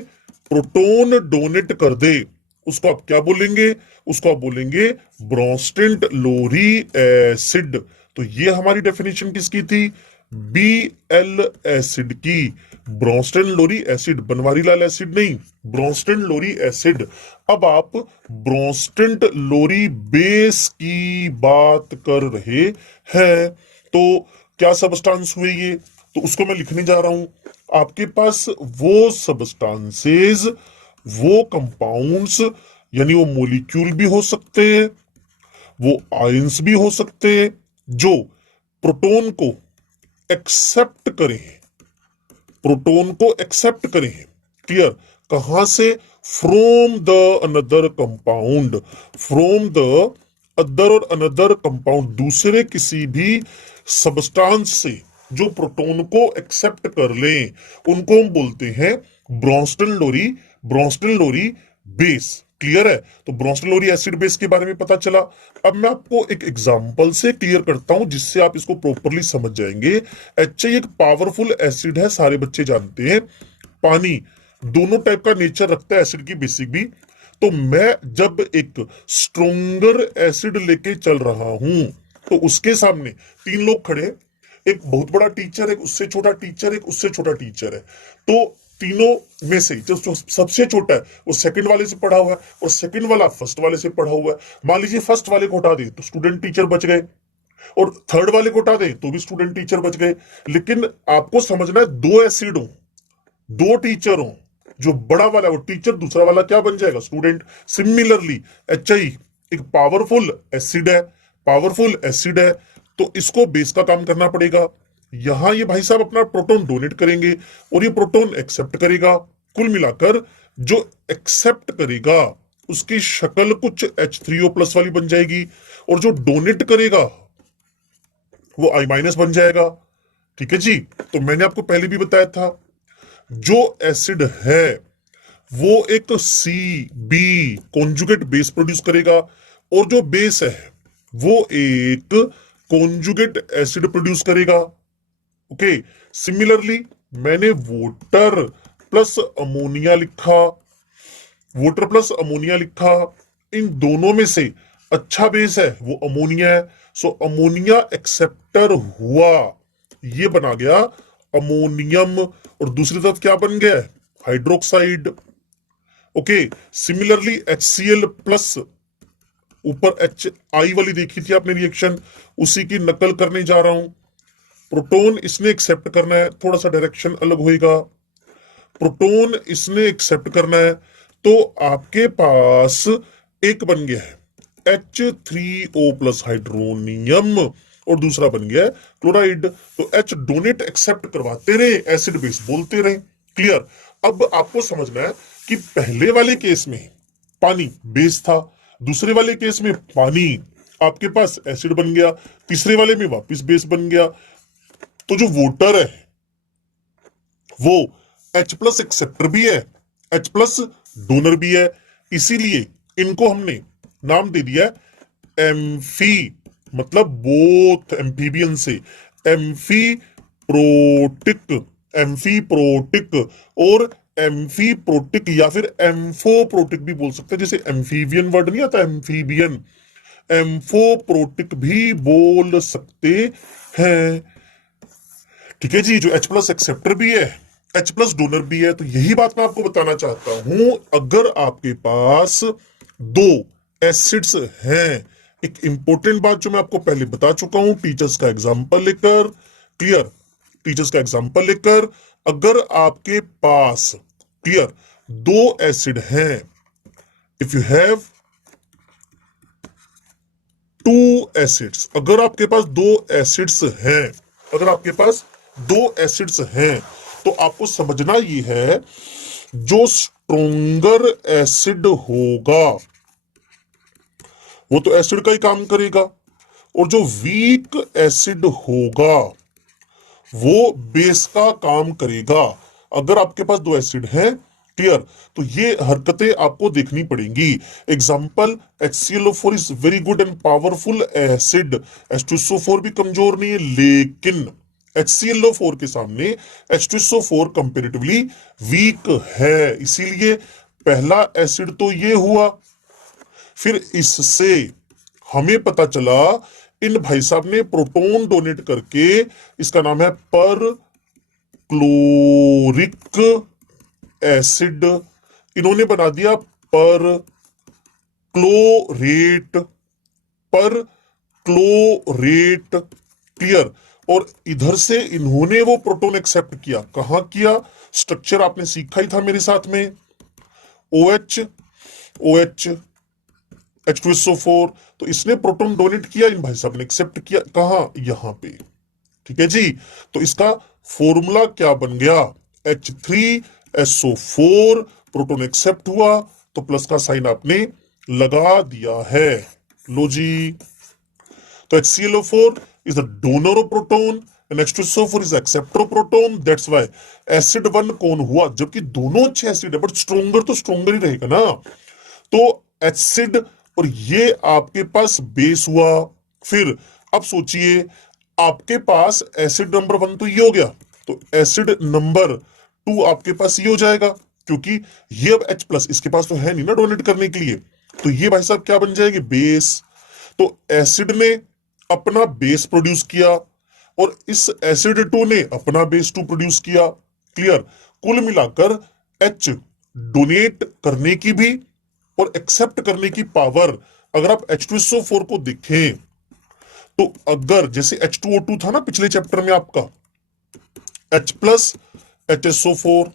प्रोटोन डोनेट कर दे, उसको आप क्या बोलेंगे? उसको आप बोलेंगे ब्रोंस्टेंट लोरी एसिड। तो ये हमारी डेफिनेशन किसकी थी? Bl एसिड की। ब्रोंस्टेंट लोरी एसिड, बनवारी लाल एसिड नहीं, ब्रोंस्टेंट लोरी एसिड। अब आप ब्रोंस्टेंट लोरी बेस की बात कर रहे हैं, तो क्या सब्सटेंस हुए ये? तो उसको मैं लिखने जा रहा हूं। आपके पास वो सब्सटेंसेस, वो कंपाउंड्स, यानी वो मोलिक्यूल भी हो सकते हैं, वो आयंस भी हो सकते हैं, जो प्रोटोन को एक्सेप्ट करें, प्रोटोन को एक्सेप्ट करें। क्लियर? कहां से? From the another compound, from the other और अनदर कंपाउंड, दूसरे किसी भी सब्सटेंस से जो प्रोटोन को एक्सेप्ट कर लें, उनको हम बोलते हैं ब्रोंस्टेंट लोरी, ब्रोंस्टेंट लोरी बेस। क्लियर है? तो ब्रोंस्टेंट लोरी एसिड बेस के बारे में पता चला। अब मैं आपको एक एग्जांपल से क्लियर करता हूं जिससे आप इसको प्रॉपरली समझ जाएंगे। HI एक पावरफुल एसिड है, सारे बच्चे जानते हैं। पानी दोनों टाइप का नेचर रखता है, एसिड की बेसिक भी। तो मैं जब एक स्ट्रोंगर एसिड लेके चल रहा हूं तो उसके सामने 3 लोग खड़े, एक बहुत बड़ा टीचर, एक उससे छोटा टीचर, एक उससे छोटा टीचर है। तो तीनों में से जो सबसे छोटा है वो सेकंड वाले से पढ़ा हुआ है और सेकंड वाला फर्स्ट वाले से पढ़ा हुआ है। मान लीजिए फर्स्ट वाले को हटा दे तो स्टूडेंट टीचर बच गए, और थर्ड वाले को हटा दे तो भी स्टूडेंट टीचर बच गए। लेकिन आपको समझना है दो एसिड हो, दो टीचर हो, जो बड़ा वाला वो टीचर, दूसरा वाला क्या बन जाएगा, स्टूडेंट। सिमिलरली HI एक पावरफुल एसिड है, पावरफुल एसिड है, तो इसको बेस का काम करना पड़ेगा। यहां ये भाई साहब अपना प्रोटॉन डोनेट करेंगे और ये प्रोटॉन एक्सेप्ट करेगा। कुल मिलाकर जो एक्सेप्ट करेगा उसकी शक्ल कुछ H3O+ वाली बन जाएगी, और जो डोनेट करेगा वो I- बन जाएगा। ठीक है जी। तो मैंने आपको पहले भी बताया था जो एसिड है वो एक CB कॉन्जुगेट बेस प्रोड्यूस करेगा, और जो बेस है वो एक कॉन्जुगेट एसिड प्रोड्यूस करेगा। ओके। सिमिलरली मैंने वोटर प्लस अमोनिया लिखा, वोटर प्लस अमोनिया लिखा, इन दोनों में से अच्छा बेस है वो अमोनिया है, सो अमोनिया एक्सेप्टर हुआ, ये बना गया अमोनियम, और दूसरी तरफ क्या बन गया, हाइड्रोक्साइड। ओके। सिमिलरली HCl+, ऊपर HI वाली देखी थी आपने रिएक्शन, उसी की नकल करने जा रहा हूं। प्रोटॉन इसने एक्सेप्ट करना है, थोड़ा सा डायरेक्शन अलग होएगा। प्रोटॉन इसने एक्सेप्ट करना है, तो आपके पास एक बन गया है H3O+ हाइड्रोनियम, और दूसरा बन गया है क्लोराइड। तो H डोनेट एक्सेप्ट करवाते रहे, एसिड बेस बोलते रहे। क्लियर। अब आपको समझना है कि पहले वाले केस में पानी बेस था, दूसरे वाले केस में पानी आपके पास एसिड बन गया, तीसरे वाले में वापस बेस बन गया। तो जो वोटर है वो H+ एक्सेप्टर भी है, H+ डोनर भी है, इसीलिए इनको हमने नाम दे दिया एम्फी, मतलब बोथ एम्फीबियन से एम्फी प्रोटिक, एम्फी प्रोटिक, और एम्फी प्रोटिक या फिर एम्फोप्रोटिक भी बोल सकते हैं। जैसे एम्फीबियन वर्ड नहीं आता, एम्फीबियन, एम्फोप्रोटिक भी बोल सकते हैं। ठीक है जी। जो H+ एक्सेप्टर भी है, H+ डोनर भी है। तो यही बात मैं आपको बताना चाहता हूं, अगर आपके पास दो एसिड्स हैं, एक इंपॉर्टेंट बात जो मैं आपको पहले बता चुका हूं, टीचर्स का एग्जांपल लेकर, क्लियर, टीचर्स का एग्जांपल लेकर, अगर आपके पास, क्लियर, दो एसिड हैं, if you have two acids, अगर आपके पास दो एसिड्स हैं, अगर आपके पास दो एसिड्स हैं, तो आपको समझना ये है जो स्ट्रोंगर एसिड होगा वो तो एसिड का ही काम करेगा, और जो वीक एसिड होगा वो बेस का काम करेगा। अगर आपके पास दो एसिड हैं, क्लियर, तो ये हरकतें आपको देखनी पड़ेंगी। Example, HClO4 is very good and powerful acid, H2SO4 भी कमजोर नहीं है, लेकिन HClO4 के सामने H2SO4 कंपेरेटिवली वीक है, इसीलिए पहला एसिड तो ये हुआ। फिर इससे हमें पता चला इन भाई साहब ने प्रोटॉन डोनेट करके, इसका नाम है पर क्लोरिक एसिड, इन्होंने बना दिया पर क्लोरेट, पर क्लोरेट, क्लियर। और इधर से इन्होंने वो प्रोटॉन एक्सेप्ट किया, कहां किया, स्ट्रक्चर आपने सीखा ही था मेरे साथ में, OH, OH, H2SO4, तो इसने प्रोटॉन डोनेट किया, इन भाई साहब ने एक्सेप्ट किया, कहां, यहां पे। ठीक है जी। तो इसका फॉर्मूला क्या बन गया, H3SO4, प्रोटॉन एक्सेप्ट हुआ तो प्लस का साइन आपने लगा दिया है। लो जी। तो HClO4 is the donor of proton and H2SO4 is the acceptor of proton. That's why acid 1 कौन हुआ, जबकि दोनों अच्छे एसिड है, बट स्ट्रोंगर तो स्ट्रोंगर ही रहेगा ना। तो एसिड, और ये आपके पास बेस हुआ। फिर अब सोचिए, आपके पास एसिड नंबर 1 तो ये हो गया, तो एसिड नंबर 2 आपके पास ये हो जाएगा, क्योंकि ये अब H+, इसके पास तो है नहीं ना डोनेट करने के लिए, तो ये भाई साहब क्या बन जाएंगे, बेस। तो एसिड ने अपना बेस प्रोड्यूस किया, और इस एसिड 2 ने अपना बेस 2 प्रोड्यूस किया, क्लियर। कुल मिलाकर एच डोनेट करने की भी और एक्सेप्ट करने की पावर, अगर आप H2SO4 को देखें तो अगर जैसे H2O2 था ना पिछले चैप्टर में आपका, H प्लस HSO4,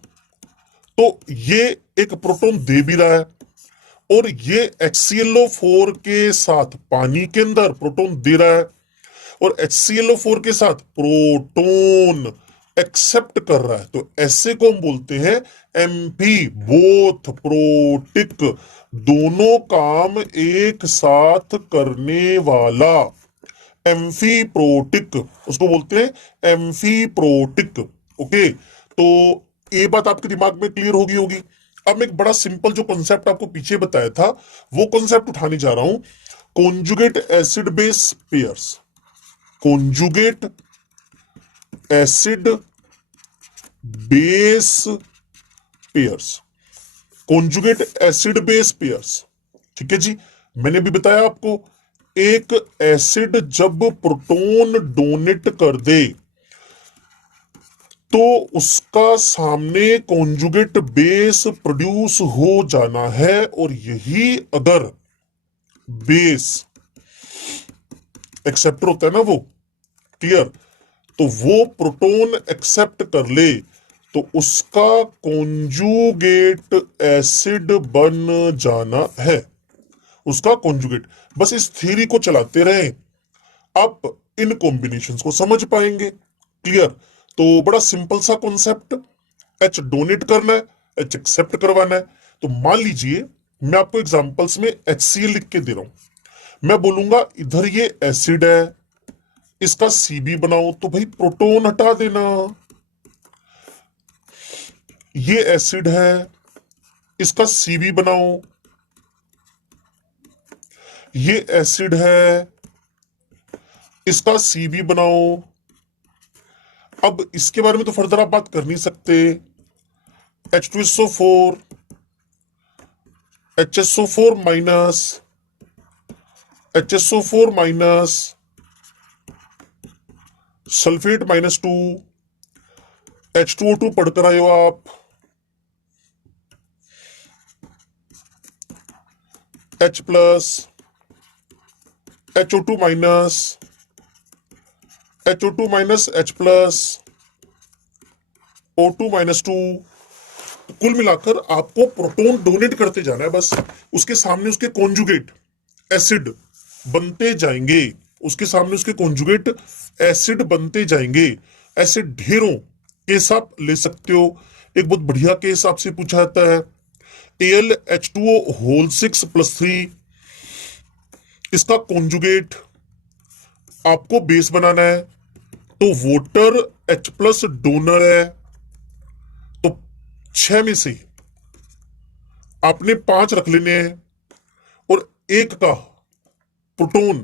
तो ये एक प्रोटॉन दे भी रहा है और ये HClO4 के साथ पानी के अंदर प्रोटॉन दे रहा है और HClO4 के साथ प्रोटॉन एक्सेप्ट कर रहा है। तो ऐसे को हम बोलते हैं एम्फी बोथ प्रोटिक, दोनों काम एक साथ करने वाला, एम्फी प्रोटिक उसको बोलते हैं, एम्फी प्रोटिक। ओके, तो ये बात आपके दिमाग में क्लियर होगी। अब मैं एक बड़ा सिंपल जो कॉन्सेप्ट आपको पीछे बताया था वो कॉन्सेप्ट उठाने जा रहा हूं, conjugate acid base pairs, conjugate acid base pairs, conjugate acid base pairs. ठीक है जी, मैंने भी बताया आपको, एक एसिड जब प्रोटॉन डोनेट कर दे तो उसका सामने कॉन्जुगेट बेस प्रोड्यूस हो जाना है, और यही अगर बेस एक्सेप्टर होता है ना वो, क्लियर, तो वो प्रोटॉन एक्सेप्ट कर ले तो उसका कॉन्जुगेट एसिड बन जाना है, उसका कॉन्जुगेट। बस इस थ्योरी को चलाते रहें, आप इन कॉम्बिनेशंस को समझ पाएंगे। क्लियर, तो बड़ा सिंपल सा कॉन्सेप्ट, एच डोनेट करना है, एच एक्सेप्ट करवाना है। तो मान लीजिए मैं आपको एग्जांपल्स में HCl लिख के दे रहा हूं, मैं बोलूंगा इधर ये एसिड है, इसका Cb बनाओ, तो भाई प्रोटॉन हटा देना। ये एसिड है, इसका Cb बनाओ, ये एसिड है, इसका Cb बनाओ। अब इसके बारे में तो फर्दर आप बात कर नहीं सकते, H2SO4, HSO4 minus, HSO4 minus, sulphate -2, H2O2 पढ़कर आए हो आप, H plus, HO2 minus, HO2 minus H plus, O2 -2। कुल मिलाकर आपको प्रोटॉन डोनेट करते जाना है, बस उसके सामने उसके कॉन्जुगेट एसिड बनते जाएंगे, उसके सामने उसके कॉन्जुगेट एसिड बनते जाएंगे। ऐसे ढेरों केस आप ले सकते हो। एक बहुत बढ़िया केस आपसे पूछा जाता है, AlH2O होल 6 + 3, इसका कॉन्जुगेट आपको बेस बनाना है, तो वोटर H प्लस डोनर है, तो 6 में से आपने 5 रख लेने हैं और एक का प्रोटॉन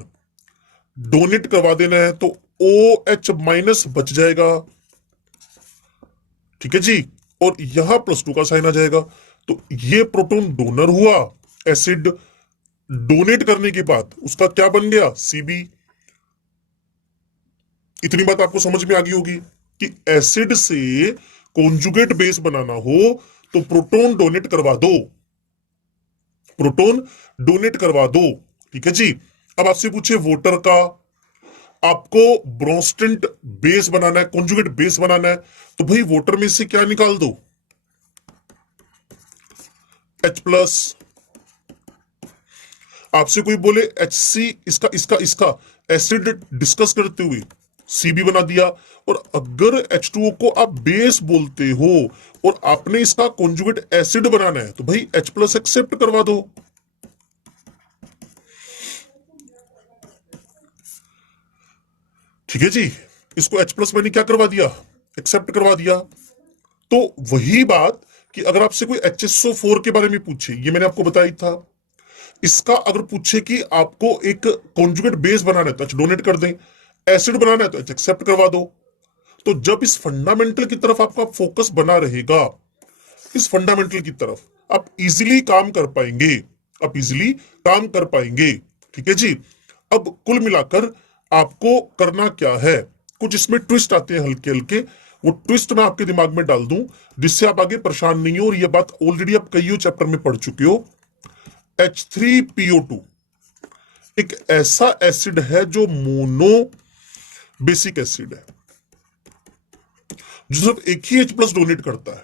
डोनेट करवा देना है, तो OH- बच जाएगा। ठीक है जी, और यहां +2 का साइन आ जाएगा, तो ये प्रोटॉन डोनर हुआ, एसिड डोनेट करने के बाद उसका क्या बन गया, Cb। इतनी बात आपको समझ में आ गई होगी कि एसिड से कॉन्जुगेट बेस बनाना हो तो प्रोटॉन डोनेट करवा दो, प्रोटॉन डोनेट करवा दो। ठीक है जी, अब आपसे पूछे वोटर का, आपको ब्रोंस्टेंट बेस बनाना है, कॉन्जुगेट बेस बनाना है, तो भाई वोटर में से क्या निकाल दो, H प्लस। आपसे कोई बोले HC, इसका इसका इसका एसिड डिस्कस करते हुए Cb बना दिया, और अगर H2O को आप बेस बोलते हो और आपने इसका कॉन्जुगेट एसिड बनाना है, तो भाई H प्लस एक्सेप्ट करवा दो। ठीक है जी, इसको H प्लस मैंने क्या करवा दिया, एक्सेप्ट करवा दिया। तो वही बात कि अगर आपसे कोई HSO4 के बारे में पूछे, ये मैंने आपको बताया था, इसका अगर पूछे कि आपको एक कॉन्जुगेट बेस बनाना है तो H डोनेट कर दें, एसिड बनाना है तो H एक्सेप्ट करवा दो। तो जब इस फंडामेंटल की तरफ आपका फोकस बना रहेगा, इस फंडामेंटल की तरफ आप इजीली काम कर पाएंगे, आप इजीली काम कर पाएंगे। ठीक है जी, अब कुल मिलाकर आपको करना क्या है, कुछ इसमें ट्विस्ट आते हैं हल्के हल्के, वो ट्विस्ट मैं आपके दिमाग में डाल दूं जिससे आप आगे परेशान नहीं हो, और ये बात ऑलरेडी आप कई चैप्टर में पढ़ चुके हो। H3PO2 एक ऐसा एसिड है जो मोनो बेसिक एसिड है, जो सिर्फ एक ही H+ डोनेट करता है।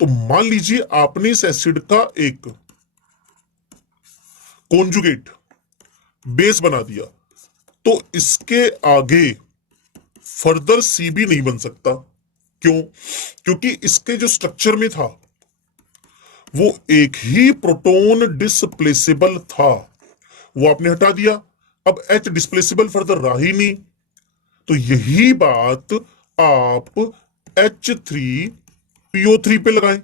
तो मान लीजिए आपने इस एसिड का एक कॉन्जुगेट बेस बना दिया, तो इसके आगे फर्दर CB नहीं बन सकता। क्यों? क्योंकि इसके जो स्ट्रक्चर में था वो एक ही प्रोटॉन डिस्प्लेसेबल था, वो आपने हटा दिया। अब H डिस्प्लेसेबल फर्दर रहा ही नहीं। तो यही बात आप H3PO3 पे लगाएं,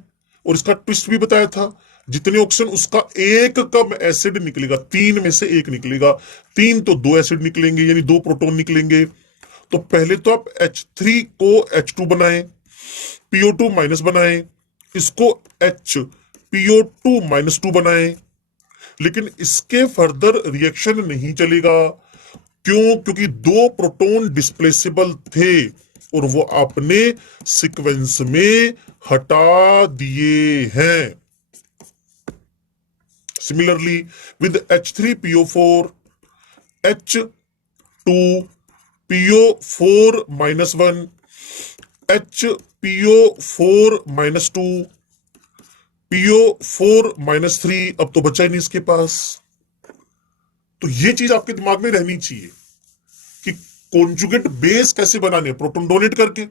और इसका ट्विस्ट भी बताया था। जितने ऑक्सीजन उसका एक कम एसिड निकलेगा, 3 में से 1 निकलेगा। 3 तो 2 एसिड निकलेंगे, यानी 2 प्रोटॉन निकलेंगे। तो पहले तो आप H3 को H2 बनाएं, PO2 माइनस बनाएं, इसको HPO2 -2 बनाएं। लेकिन इसके फर्दर रिएक्शन नहीं चलेगा। क्यों? क्योंकि 2 प्रोटॉन डिस्प्लेसेबल थे और वो आपने सीक्वेंस में हटा दिए हैं। Similarly with H3PO4, H2PO4 -1, HPO4 -2, PO4 -3, अब तो बचा ही नहीं इसके पास। तो ये चीज आपके दिमाग में रहनी चाहिए कि कॉन्जुगेट बेस कैसे बनाने, प्रोटॉन डोनेट करके।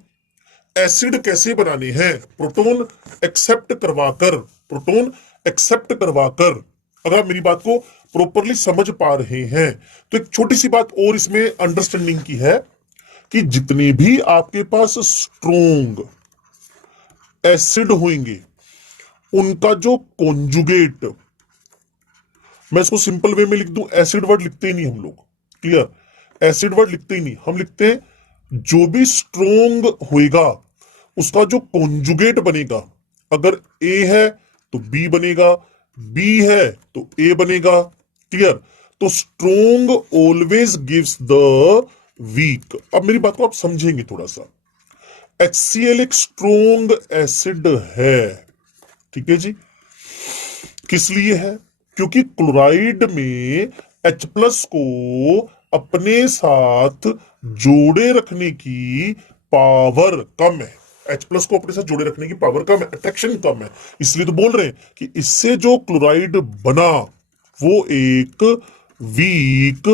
एसिड कैसे बनाने हैं, प्रोटॉन एक्सेप्ट करवाकर, प्रोटॉन एक्सेप्ट करवाकर। अगर आप मेरी बात को प्रॉपरली समझ पा रहे हैं तो एक छोटी सी बात और इसमें अंडरस्टैंडिंग की है कि जितने भी आपके पास स्ट्रोंग एसिड होंगे उनका जो कॉन्जुगेट, मैं इसको सिंपल वे में लिख दूं, एसिड वर्ड लिखते ही नहीं हम लोग, क्लियर? एसिड वर्ड लिखते ही नहीं, हम लिखते हैं जो भी स्ट्रोंग होएगा उसका जो कॉन्जुगेट बनेगा। अगर ए है तो बी बनेगा, बी है तो ए बनेगा, क्लियर? तो strong always gives the weak. अब मेरी बात को आप समझेंगे थोड़ा सा। HCl एक स्ट्रोंग एसिड है, ठीक है जी। किस लिए है? क्योंकि क्लोराइड में H+ को अपने साथ जोड़े रखने की पावर कम है। H+ को अपने साथ जोड़े रखने की पावर कम है, अट्रैक्शन कम है। इसलिए तो बोल रहे हैं कि इससे जो क्लोराइड बना वो एक वीक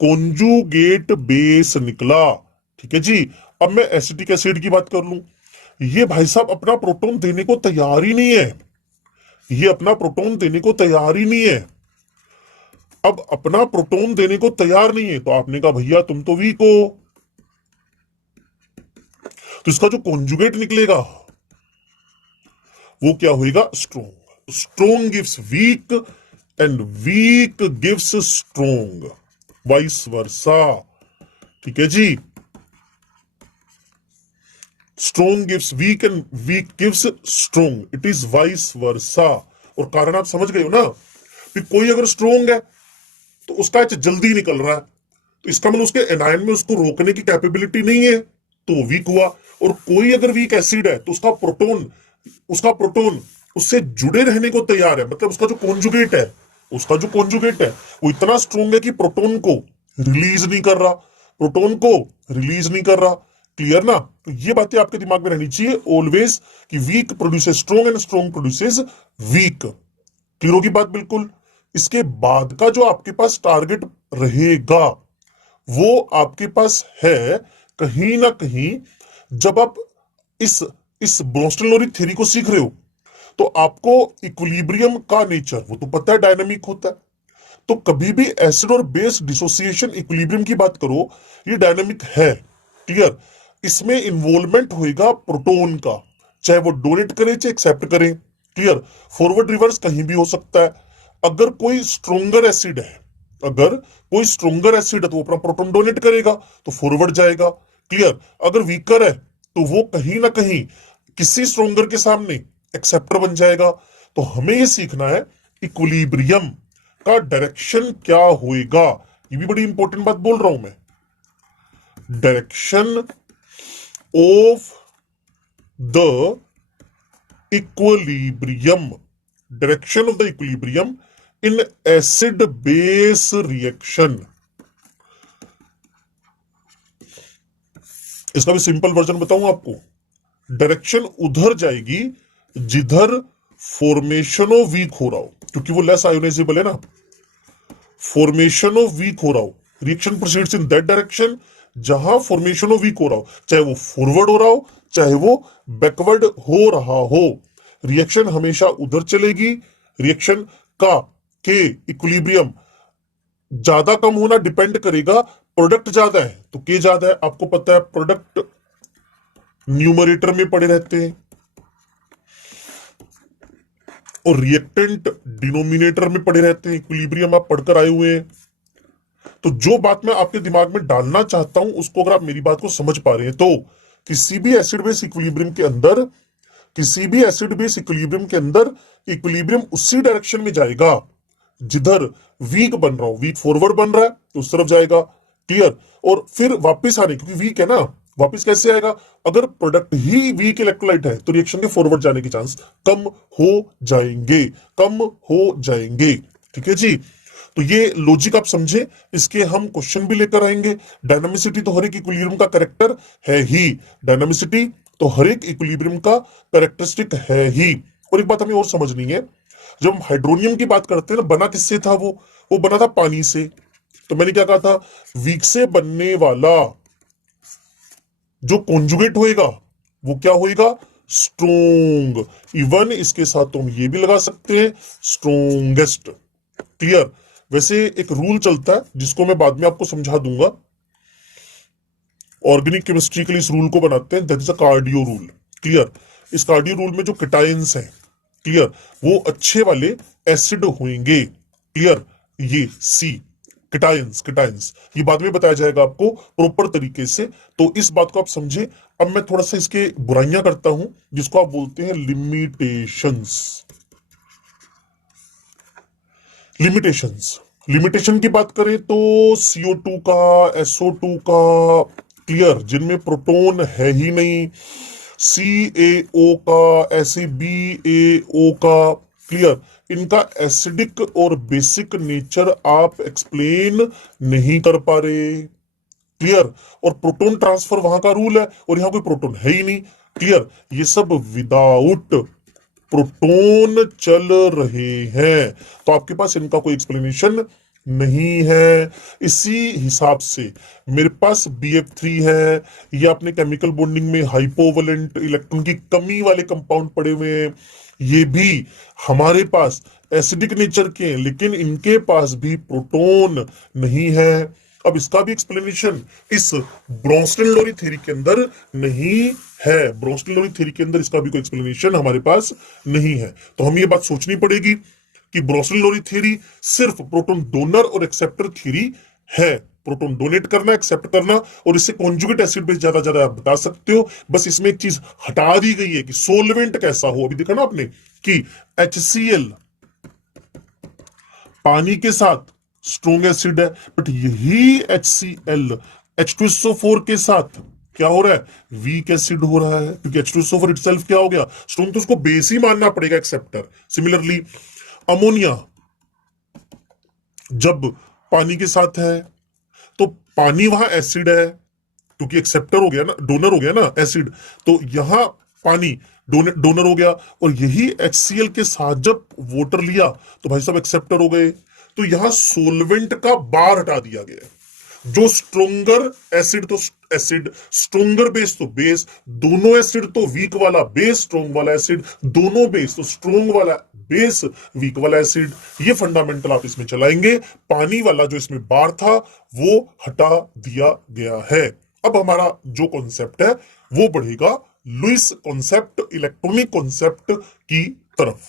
कॉन्जुगेट बेस निकला, ठीक है जी। अब मैं एसिटिक एसिड की बात कर लूं, ये भाई साहब अपना प्रोटॉन देने को तैयार ही नहीं है, ये अपना प्रोटॉन देने को तैयार ही नहीं है। अब अपना प्रोटॉन देने को तैयार नहीं है तो आपने कहा भैया तुम तो वीक हो, तो इसका जो कॉन्जुगेट निकलेगा वो क्या होएगा? Strong. Strong gives weak and weak gives strong, vice versa, ठीक है जी। Strong gives weak and weak gives strong, it is vice versa. और कारण आप समझ गए हो ना कि कोई अगर स्ट्रोंग है तो उसका H जल्दी निकल रहा है, तो इसका मतलब उसके एनायन में उसको रोकने की कैपेबिलिटी नहीं है, तो वो वीक हुआ। और कोई अगर वीक एसिड है तो उसका प्रोटोन उससे जुड़े रहने को तैयार है, मतलब उसका जो कॉन्जुगेट है वो इतना स्ट्रोंग है कि प्रोटोन को रिलीज नहीं कर रहा, क्लियर ना? तो ये बातें आपके दिमाग में रहनी चाहिए ऑलवेज कि weak produces strong and strong produces weak. Clear होगी बात बिल्कुल। इसके बाद का जो आपके पास टारगेट रहेगा वो आपके पास है कहीं ना कहीं, जब आप इस इस ब्रोस्टन-लोरी थ्योरी को सीख रहे हो तो आपको इक्विलिब्रियम का नेचर वो तो पता है, डायनामिक होता है। तो कभी भी एसिड और बेस डिसोसिएशन इक्विलिब्रियम की बात करो, ये डायनामिक है, क्लियर? इसमें इन्वॉल्वमेंट होएगा प्रोटॉन का, चाहे वो डोनेट करे चाहे एक्सेप्ट करे, क्लियर? फॉरवर्ड रिवर्स कहीं भी हो सकता है। अगर कोई स्ट्रोंगर एसिड है, तो वो अपना प्रोटॉन डोनेट करेगा तो फॉरवर्ड जाएगा, क्लियर? अगर वीकर है तो वो कहीं ना कहीं किसी स्ट्रोंगर के सामने एक्सेप्टर बन जाएगा। तो हमें ये सीखना है इक्विलिब्रियम का डायरेक्शन क्या होएगा। ये भी बड़ी इंपॉर्टेंट बात बोल रहा हूं मैं, direction of the equilibrium, direction of the equilibrium in acid base reaction. इसका भी सिंपल वर्जन बताऊं आपको, डायरेक्शन उधर जाएगी जिधर फॉर्मेशन ऑफ वीक हो रहा हो, क्योंकि वो लेस आयोनाइजेबल है ना। फॉर्मेशन ऑफ वीक हो रहा हो, reaction proceeds in that direction जहां फॉर्मेशन ऑफ वीक हो रहा हो, चाहे वो फॉरवर्ड हो रहा हो चाहे वो बैकवर्ड हो रहा हो, रिएक्शन हमेशा उधर चलेगी। रिएक्शन का के इक्विलिब्रियम ज्यादा कम होना डिपेंड करेगा, प्रोडक्ट ज्यादा है तो के ज्यादा है, आपको पता है प्रोडक्ट न्यूमरेटर में पड़े रहते हैं और रिएक्टेंट डिनोमिनेटर में पड़े रहते हैं, इक्विलिब्रियम आप पढ़कर आए हुए हैं। तो जो बात मैं आपके दिमाग में डालना चाहता हूं उसको अगर आप मेरी बात को समझ पा रहे हैं तो किसी भी एसिड बेस इक्विलिब्रियम के अंदर, किसी भी एसिड बेस इक्विलिब्रियम के अंदर इक्विलिब्रियम उसी डायरेक्शन में जाएगा जिधर वीक बन रहा हो, वीक फॉरवर्ड बन रहा है तो उस तरफ जाएगा, क्लियर। और फिर वापस आने, क्योंकि वीक है ना, वापस कैसे आएगा, अगर प्रोडक्ट ही वीक इलेक्ट्रोलाइट है तो रिएक्शन के फॉरवर्ड जाने के चांस कम हो जाएंगे, कम हो जाएंगे, ठीक है जी। तो ये लॉजिक आप समझे, इसके हम क्वेश्चन भी लेकर आएंगे। डायनामिसिटी तो हर एक इक्विलिब्रियम का कैरेक्टर है ही, डायनामिसिटी तो हर एक इक्विलिब्रियम का कैरेक्टरिस्टिक है ही। और एक बात हमें और समझनी है, जब हम हाइड्रोनियम की बात करते हैं ना, बना किससे था वो बना था पानी से। तो मैंने क्या कहा था, वीक से बनने वाला जो कॉन्जुगेट होएगा वो क्या होएगा, स्ट्रोंग। इवन इसके साथ तो हम ये भी लगा सकते हैं स्ट्रोंगेस्ट, क्लियर। वैसे एक रूल चलता है जिसको मैं बाद में आपको समझा दूंगा, ऑर्गेनिक केमिस्ट्री के लिए इस रूल को बनाते हैं, that is a cardio rule, clear. इस कार्डियो रूल में जो केटायंस हैं, क्लियर, वो अच्छे वाले एसिड होंगे, क्लियर। ये सी केटायंस, केटायंस ये बाद में बताया जाएगा आपको प्रॉपर तरीके से, तो इस बात को आप समझे। अब मैं थोड़ा सा इसके बुराइयां करता हूं जिसको आप बोलते हैं लिमिटेशंस। लिमिटेशंस, लिमिटेशन की बात करें तो CO2 का, SO2 का, क्लियर, जिनमें प्रोटॉन है ही नहीं, CaO का, SeBaO का, क्लियर, इनका एसिडिक और बेसिक नेचर आप एक्सप्लेन नहीं कर पा रहे, क्लियर। और प्रोटॉन ट्रांसफर वहां का रूल है और यहां कोई प्रोटॉन है ही नहीं, क्लियर। ये सब विदाउट प्रोटॉन चल रहे हैं, तो आपके पास इनका कोई एक्सप्लेनेशन नहीं है। इसी हिसाब से मेरे पास BF3 है, ये अपने केमिकल बॉन्डिंग में हाइपोवलेंट इलेक्ट्रॉन की कमी वाले कंपाउंड पड़े हुए हैं, ये भी हमारे पास एसिडिक नेचर के हैं लेकिन इनके पास भी प्रोटॉन नहीं है। अब इसका भी एक्सप्लेनेशन इस ब्रोंस्टेन-लोरी थ्योरी के अंदर नहीं है, ब्रोंस्टेन-लोरी थ्योरी के अंदर इसका भी कोई एक्सप्लेनेशन हमारे पास नहीं है। तो हम ये बात सोचनी पड़ेगी कि ब्रोंस्टेन-लोरी थ्योरी सिर्फ प्रोटॉन डोनर और एक्सेप्टर थ्योरी है, प्रोटॉन डोनेट करना, एक्सेप्ट करना, और इससे कॉन्जुगेट एसिड बेस ज्यादा ज्यादा आप बता सकते हो। बस इसमें एक चीज हटा दी गई है कि सोलवेंट कैसा हो। अभी देखा ना आपने कि HCl पानी के साथ स्ट्रोंग एसिड है, बट यही HCl H2SO4 के साथ क्या हो रहा है, वीक एसिड हो रहा है, क्योंकि H2SO4 इटसेल्फ क्या हो गया, स्ट्रोंग, तो उसको बेस ही मानना पड़ेगा एक्सेप्टर। सिमिलरली अमोनिया जब पानी के साथ है तो पानी वहां एसिड है, क्योंकि एक्सेप्टर हो गया ना, डोनर हो गया ना एसिड, तो यहां पानी डोनर हो गया, और यही HCl के साथ जब वाटर लिया तो भाई साहब एक्सेप्टर हो गए। तो यहां सोलवेंट का बार हटा दिया गया है, जो स्ट्रोंगर एसिड तो एसिड, स्ट्रोंगर बेस तो बेस, दोनों एसिड तो वीक वाला बेस, स्ट्रोंग वाला एसिड, दोनों बेस तो स्ट्रोंग वाला बेस, वीक वाला एसिड। ये फंडामेंटल आप इसमें चलाएंगे, पानी वाला जो इसमें बार था वो हटा दिया गया है। अब हमारा जो कॉन्सेप्ट है वो बढ़ेगा लुईस कॉन्सेप्ट, इलेक्ट्रॉनिक कॉन्सेप्ट की तरफ।